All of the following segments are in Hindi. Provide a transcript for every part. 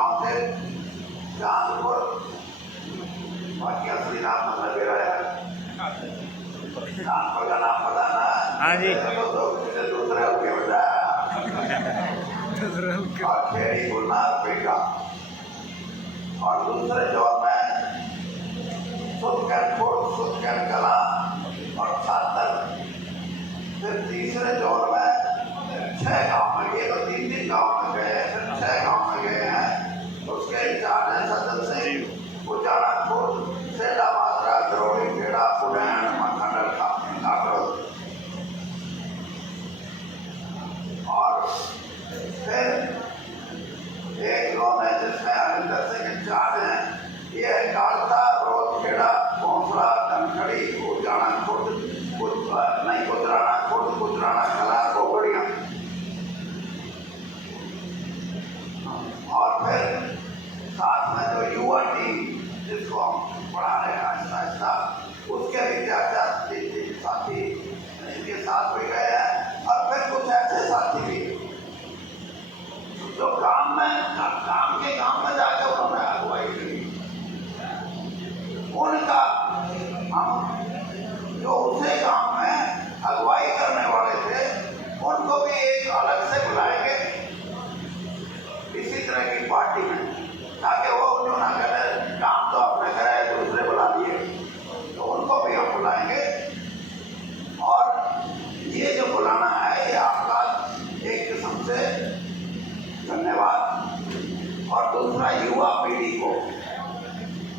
गांव थे चांदपुर, बाकी असली नाम मतलब मेरा है चांदपुर का नाम पता ना। हाँ जी। तो दूसरे होके बताया और खेड़ी गुलनार पेटा और दूसरे दौर में सुतकर कला और सातर। फिर तीसरे दौर में 6 गांव में गए, तो 3 गांव में गए, फिर 6 गांव में गए हैं। उसके इंचार्ज हैं सदर सिंह, उजाड़ा खुर्द, सेला मात्रा, द्रोड़ी, खेड़ा, पुरैन, मखंडल काकड़ो। और फिर एक लोग है जिसमें हरिंदर सिंह इंचार्ज हैं, ये कालता, रोज खेड़ा, भोंसला, धनखड़ी, उजाड़ा खुर्द, नहीं गुजराना खुर्द, गुजराना कला, गोगड़िया। और फिर साथ में जो युवा टीम जिसको हम पढ़ा रहे हैं आहिस्ता आहिस्ता, उसके भी 4-4 साथी इनके साथ भी गए हैं। और फिर कुछ ऐसे साथी भी जो काम में जाकर उन्होंने अगुवाई करी, उनका हम जो उसे काम में अगुवाई करने वाले थे उनको भी एक अलग से बुलाएंगे इसी तरह की पार्टी में, ताकि वो जो ना करे काम तो अपने करे दूसरे बुला दिए, तो उनको भी हम बुलाएंगे। और ये जो बुलाना है ये आपका एक किस्म से धन्यवाद। और दूसरा युवा पीढ़ी को,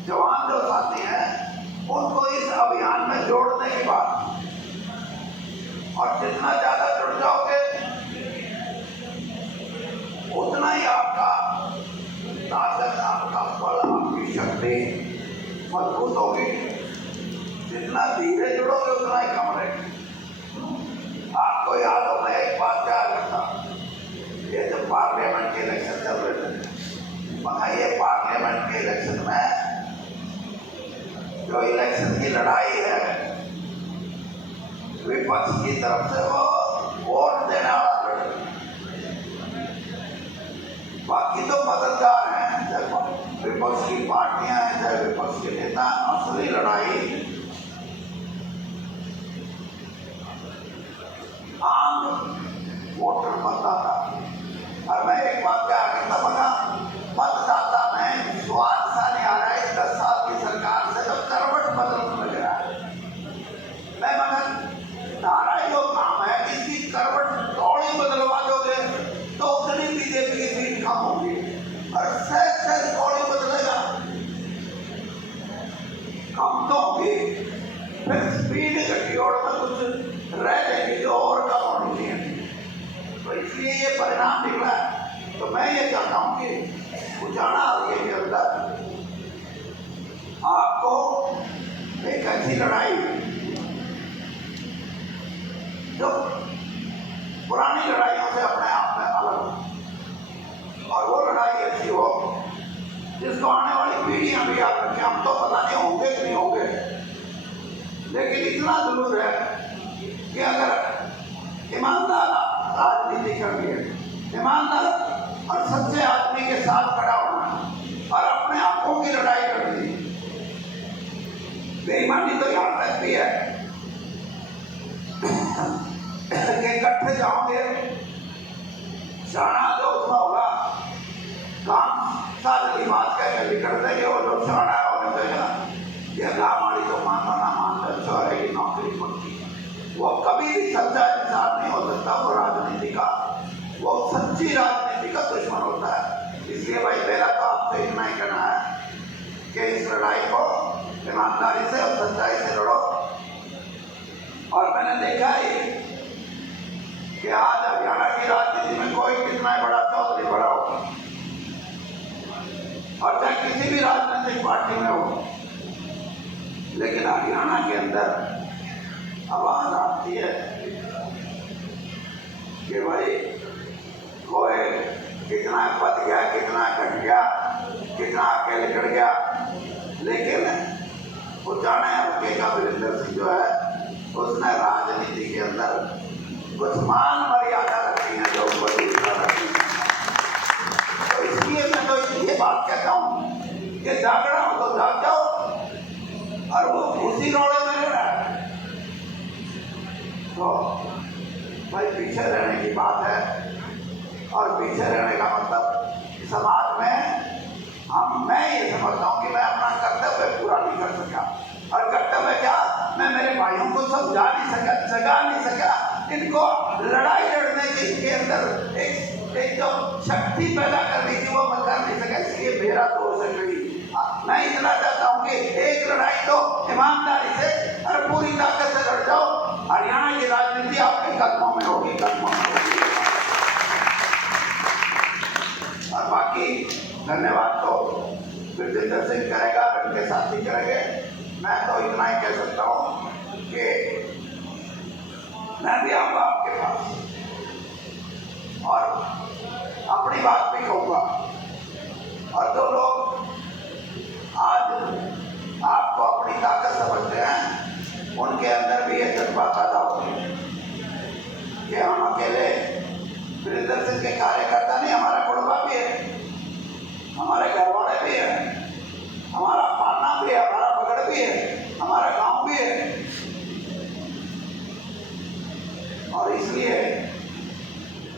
जवान जो साथी हैं उनको इस अभियान में जोड़ने की बात, और जितना ज्यादा जुड़ जाओगे उतना ही आपका ताकत, आपका बल, आपकी शक्ति मजबूत होगी। जितना धीरे जुड़ोगे उतना ही कम रहेगी। आपको याद हो, मैं एक बात क्या करता, ये जब पार्लियामेंट के इलेक्शन चल रहे थे, मगर ये पार्लियामेंट के इलेक्शन में जो इलेक्शन की लड़ाई है विपक्ष की तरफ से, वो वोट देने वाला लड़े, बाकी तो मददगार हैं, चाहे विपक्ष की पार्टियां हैं, चाहे विपक्ष के नेता। असली लड़ाई आम वोटर मतदाता। और मैं एक बात क्या करता बगा, मतदाता में स्वाद सा नहीं आ रहा है 10 साल की सरकार से, तो करवट बदलने लग रहा है। मैं मगर तारा जो काम है, इसकी करवट थोड़ी बदलवा दोगे तो उतनी बीजेपी की सीट कम होगी, और सहज थोड़ी बदलेगा कम तो होगी, फिर स्पीड घटी और में कुछ रह जाएगी जो और कम होनी चाहिए। तो इसलिए ये परिणाम निकला है। तो मैं ये चाहता हूँ कि उजाड़ा आगे के अंदर आपको एक ऐसी लड़ाई जो पुरानी लड़ाइयों से अपने आप में अलग, और वो लड़ाई ऐसी हो जिसको आने वाली पीढ़ियां भी याद रखें। हम तो पता नहीं होंगे कि नहीं होंगे, लेकिन इतना जरूर है कि अगर ईमानदार राजनीति करनी है, ईमानदार और सच्चे आदमी के साथ खड़ा होना और अपने हकों की लड़ाई करनी। बेईमानी तो यहाँ तक भी है कि इकट्ठे जाओगे, शाना जो उसका होगा काम सारी बात कह निकल देंगे, वो लोग शाना होने देगा, ये काम वाली तो मानना ना मानता अच्छा है, ये नौकरी पड़ती। वो कभी भी सच्चा इंसान नहीं हो सकता, वो राजनीति का, वो सच्ची राजनीति का दुश्मन होता है। इसलिए भाई मेरा तो आपसे इतना ही कहना है कि इस लड़ाई को ईमानदारी से और सच्चाई से लड़ो। और मैंने देखा ही कि आज हरियाणा की राजनीति में कोई कितना बड़ा चौधरी बड़ा होगा, और चाहे किसी भी राजनीतिक पार्टी में हो, लेकिन हरियाणा के अंदर आवाज आती है कि भाई कोई कितना बच गया, कितना घट गया, कितना आगे निकल गया, लेकिन वो जाने हल्के का वीरेंद्र सिंह जो है उसने राजनीति के अंदर कुछ मान मर्यादा रखी है जो बड़ी रखी है। तो इसलिए मैं तो ये और पीछे रहने का मतलब समाज में मैं ये समझता हूँ कि मैं अपना कर्तव्य पूरा नहीं कर सका। और कर्तव्य क्या, मैं मेरे भाइयों को समझा नहीं सका, जगा नहीं सका, इनको लड़ाई लड़ने की इनके अंदर एक जो शक्ति पैदा करनी थी वो मैं कर नहीं सका, इसलिए मेरा दोष है। मैं इतना चाहता हूँ कि एक लड़ाई तो ईमानदारी से और पूरी ताकत से लड़ जाओ। हरियाणा की राजनीति आपके कदमों में होगी, कदमों में होगी। और बाकी धन्यवाद तो गुरजिंदर सिंह करेगा, उनके साथी करेंगे। मैं तो इतना ही कह सकता हूँ कि मैं भी आऊँगा आपके पास और अपनी बात भी कहूँगा। और जो लोग आज आपको अपनी ताकत समझते हैं, उनके अंदर भी ये जज्बा पैदा होती है कि हम अकेले गुरजिंदर सिंह के कार्यकर्ता नहीं, हमारा कुटुंबा भी है, हमारे घर वाले भी है, हमारा पालना भी है, हमारा पकड़ भी है, हमारा गांव भी है। और इसलिए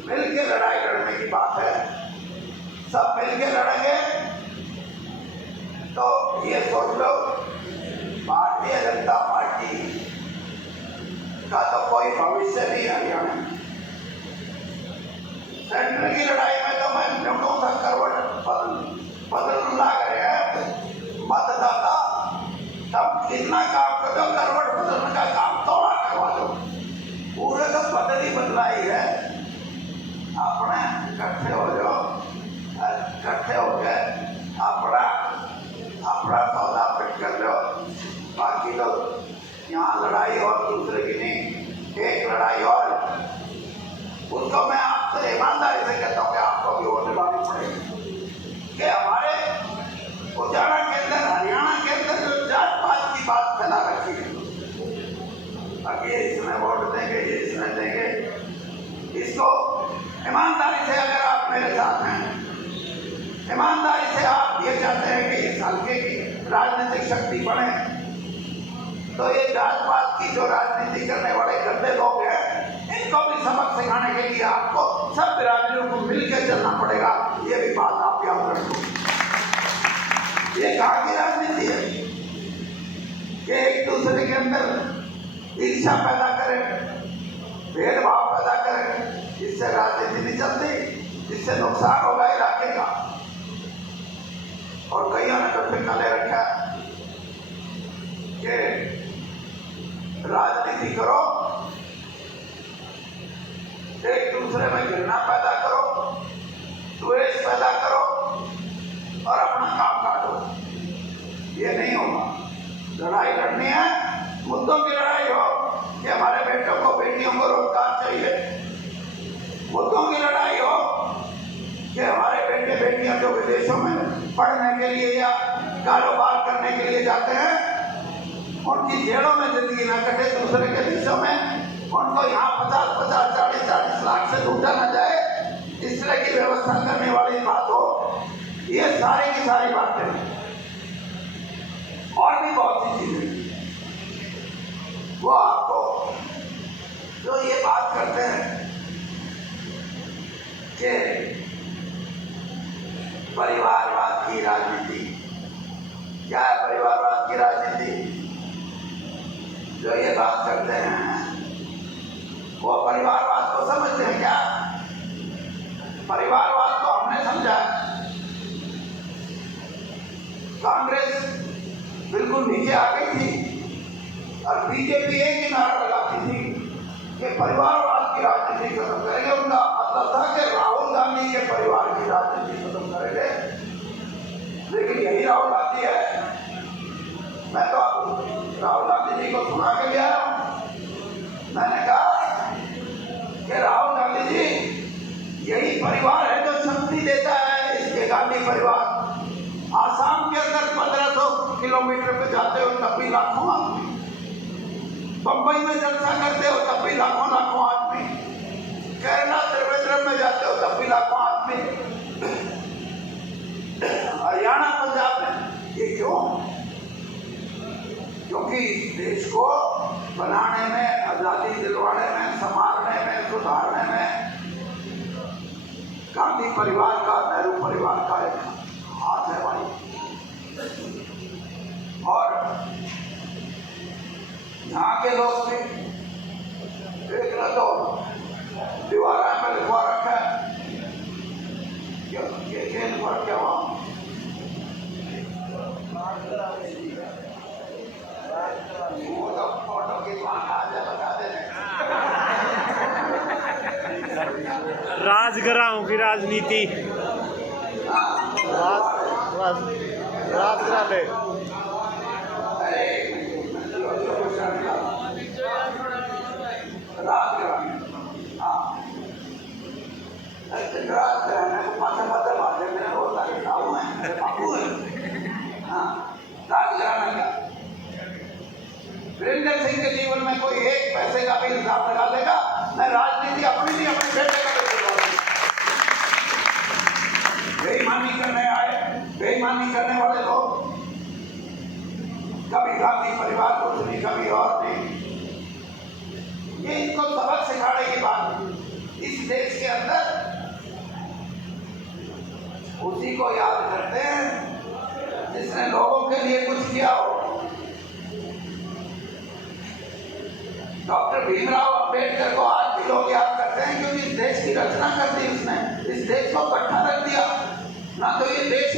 मिलके लड़ाई लड़ने की बात है। सब मिलके लड़ेंगे तो ये सोच लो, भारतीय जनता पार्टी का तो कोई भविष्य नहीं हरियाणा में। सेंटर की लड़ाई में तो मैं लोगों का करवट बदल ला गए हैं मतदाता। तब इतना काम कर दो, करवट बदलने का काम थोड़ा करवा दो, पूरे तो बदल ही बदला ही है। अपने इकट्ठे हो जाओ, इकट्ठे होकर अपना सौदा फिट कर लो। बाकी तो यहाँ लड़ाई और दूसरे की नहीं, एक लड़ाई और, उसको मैं आपसे ईमानदारी से कहता हूँ कि आपको भी वो निभानी पड़ेगी। कि हमारे उजाड़ा के अंदर, हरियाणा के अंदर जो जात पात की बात फैला रखी है, अब ये इसमें वोट देंगे, ये इसमें देंगे, इसको ईमानदारी से अगर आप मेरे साथ हैं, ईमानदारी से आप ये चाहते हैं कि इस हल्के की राजनीतिक शक्ति बढ़े, तो ये जात पात की जो राजनीति करने वाले गंदे लोग हैं, इनको भी सबक सिखाने के लिए आपको सब बिरादरियों को मिलकर चलना पड़ेगा। ये भी बात आप याद रखो। ये कहाँ की राजनीति है कि एक दूसरे के अंदर ईर्ष्या पैदा करें, भेदभाव पैदा करें, इससे राजनीति नहीं चलती, इससे नुकसान होगा इलाके का। और कईयों ने तो ठिकाना ले रखा कि राजनीति करो, एक दूसरे में घृणा पैदा करो, द्वेष पैदा करो और अपना काम काटो। ये नहीं होगा। लड़ाई लड़नी है, मुद्दों की लड़ाई हो कि हमारे बेटों को, बेटियों को रोजगार चाहिए। मुद्दों की लड़ाई हो कि हमारे बेटे बेटियां जो विदेशों में पढ़ने के लिए या कारोबार करने के लिए जाते हैं, उनकी जेलों में जिंदगी न कटे दूसरे के देशों में, उनको यहाँ 50-50, 40-40 लाख से लूटा न जाए, इस तरह की व्यवस्था करने वाली बात हो। ये सारी की सारी बातें और भी बहुत सी चीजें वो आपको जो ये बात करते हैं कि परिवारवाद की राजनीति, क्या है परिवारवाद की राजनीति? जो ये बात करते हैं वो परिवारवाद को समझते हैं क्या? परिवारवाद को हमने समझा, कांग्रेस बिल्कुल नीचे आ गई थी और बीजेपी एक ही नारा लगाती थी कि परिवारवाद की राजनीति खत्म करेंगे। उनका मतलब था कि राहुल गांधी के परिवार की राजनीति खत्म करेंगे। लेकिन यही राहुल गांधी है। मैं तो राहुल गांधी जी को सुना के लिया, मैंने कहा कि राहुल गांधी जी यही परिवार है जो शक्ति देता है। इसके गांधी परिवार आसाम के अंदर 1500 किलोमीटर पे जाते हो तब भी लाखों आदमी, बंबई में जलसा करते हो तब भी लाखों आदमी, केरला त्रिवेंद्रम में जाते हो तब भी लाखों आदमी, हरियाणा पंजाब में। ये क्यों? क्योंकि इस देश को बनाने में, आजादी दिलवाने में, संभालने में, सुधारने में गांधी परिवार का, नेहरू परिवार का एक हाथ है भाई। और यहाँ के लोग भी एक न तो दीवार में लिखवा रखा है क्या हुआ फोटो की बता दे राजग्राहों की राजनीति राजग्राह वीरेंद्र सिंह के जीवन में कोई एक पैसे का भी हिसाब लगा देगा, मैं राजनीति अपनी नहीं अपने बेटे का बेईमानी करने आए, बेईमानी करने वाले लोग कभी गांधी परिवार को चुनी, कभी और नहीं। ये इनको सबक सिखाने की बात इस देश के अंदर उसी को याद करते हैं जिसने लोगों के लिए कुछ किया हो। डॉक्टर भीमराव अंबेडकर को आज भी लोग याद करते हैं क्योंकि इस देश की रचना कर दी उसने, इस देश को इकट्ठा रख दिया। ना तो ये देश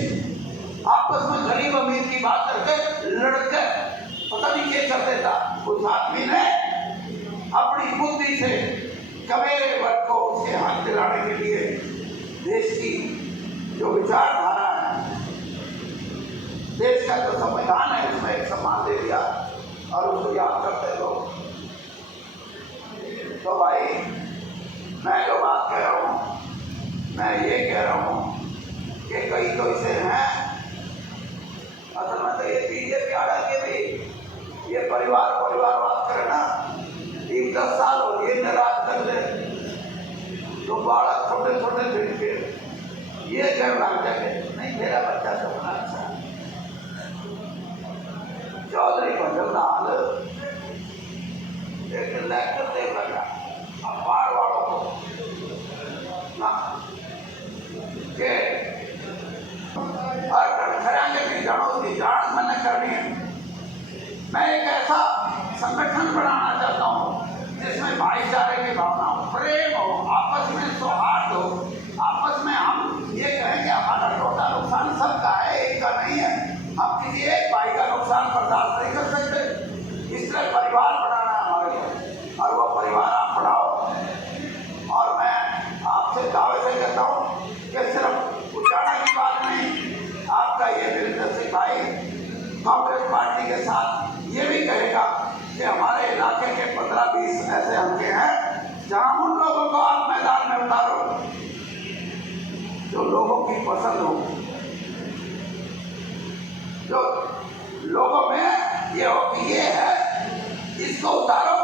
आपस में गरीब अमीर की बात करके लड़के पता नहीं क्या कर देता। उस आदमी ने अपनी बुद्धि से कमेरे वर्ग को उसके हाथ दिलाने के लिए देश की जो विचारधारा है, देश का जो संविधान है, उसमें एक सम्मान दे दिया और उसको याद करते लोग। तो भाई मैं जो बात कह रहा हूँ, मैं ये कह रहा हूँ कि कई तो इसे हैं, असल में तो ये बीजेपी आड़ा के भी ये परिवार बात करे ना, 10 साल हो गए नाराज कर दे तो बालक छोटे छोटे फिर के ये कह लग जाए नहीं मेरा बच्चा तो बना अच्छा। चौधरी भजन लाल एक लेक्चर दे लगा अखबार वालों को ना के और खड़े की जानो की जांच मैंने करनी है। मैं एक ऐसा संगठन बनाना चाहता हूँ जिसमें भाईचारे की भावना हो, प्रेम हो, आपस में सौहार्द हो, आपस में हम ये कहें कि हमारा छोटा नुकसान सबका है, एक का नहीं है। हम किसी एक भाई का नुकसान बर्दाश्त नहीं कर सकते। इसलिए परिवार बनाना है हमारे लिए और वो परिवार आप बढ़ाओ। और मैं आपसे दावे से कहता हूँ कि सिर्फ उजाड़ा की बात नहीं, आपका ये वीरेंद्र सिंह भाई कांग्रेस पार्टी के साथ ये भी कहेगा कि हमारे इलाके के 15-20 ऐसे हल्के हैं जहां उन लोगों को आप मैदान में उतारो जो लोगों की पसंद हो, जो लोगों में ये हो कि ये है इसको उतारो।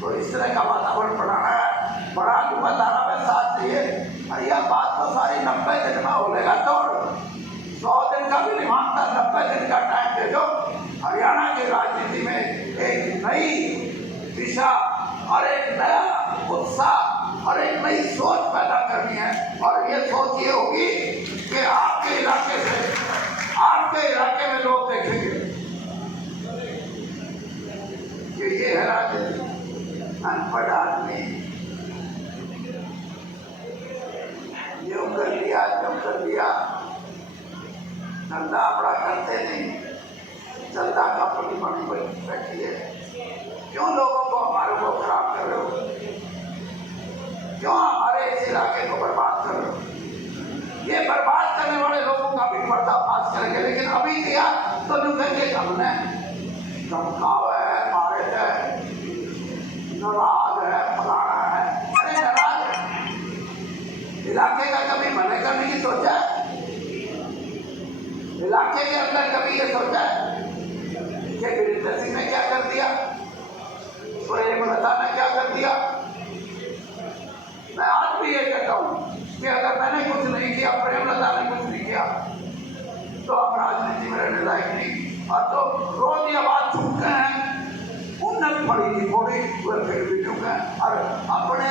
तो इस तरह का वातावरण बनाना है, बड़ा बताना में साथ चाहिए। और यह बात तो सारी 90 दिन में हो लेगा, तो 100 दिन का भी नहीं मांगता, 90 दिन का टाइम दे दो। हरियाणा की राजनीति में एक नई दिशा और एक नया उत्साह और एक नई सोच पैदा करनी है। और ये सोच ये होगी कि आपके इलाके में लोग देखेंगे कि ये है राजनीति। अनपढ़ आदमी यूं कर लिया, क्यों कर लिया, धंधा अपना करते नहीं, जनता का बनी बैठी है। क्यों लोगों को हमारे को खराब कर रहे हो, क्यों हमारे इस इलाके को बर्बाद कर रहे हो। ये बर्बाद करने वाले लोगों का भी पर्दाफाश करेंगे, लेकिन अभी किया तो कहेंगे हमने धमकावा है, मारे है, नाराज है, फलाना है। अरे नाराज है, इलाके का कभी भले करने की सोचा है? इलाके के अंदर कभी ये सोचा है कि वीरेंद्र सिंह ने क्या कर दिया, प्रेमलता ने क्या कर दिया? मैं आज भी ये कहता हूँ कि अगर मैंने कुछ नहीं किया, प्रेमलता ने कुछ नहीं किया, तो हम राजनीति में रहने लायक नहीं। और तो रोज ये बात छूटते हैं, उनने भी पड़ी थी थोड़ी, फिर भी चुके हैं। और अपने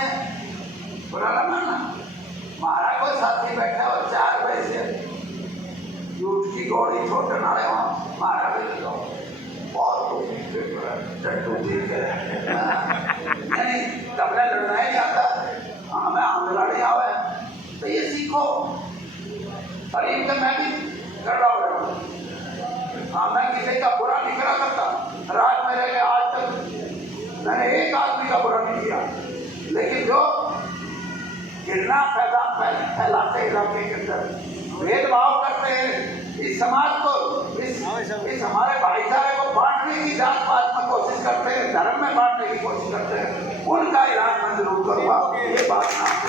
छोटे नाले वहाँ मारा भी लो बहुत चट्टू ठीक है नहीं कपड़े लड़ना ही आता हमें हम लड़े आवे तो ये सीखो और इनसे मैं भी कर रहा हूँ हाँ मैं किसी का बुरा नहीं करा करता रात में रह गए आज तक मैंने एक आदमी का बुरा नहीं किया लेकिन जो गिरना फैलाते इलाके के अंदर भेदभाव करते हैं इस समाज को इस हमारे भाईचारे को बांटने की जात पात में कोशिश करते हैं धर्म में बांटने की कोशिश करते हैं उनका इलाज मैं जरूर करूँगा ये बात ना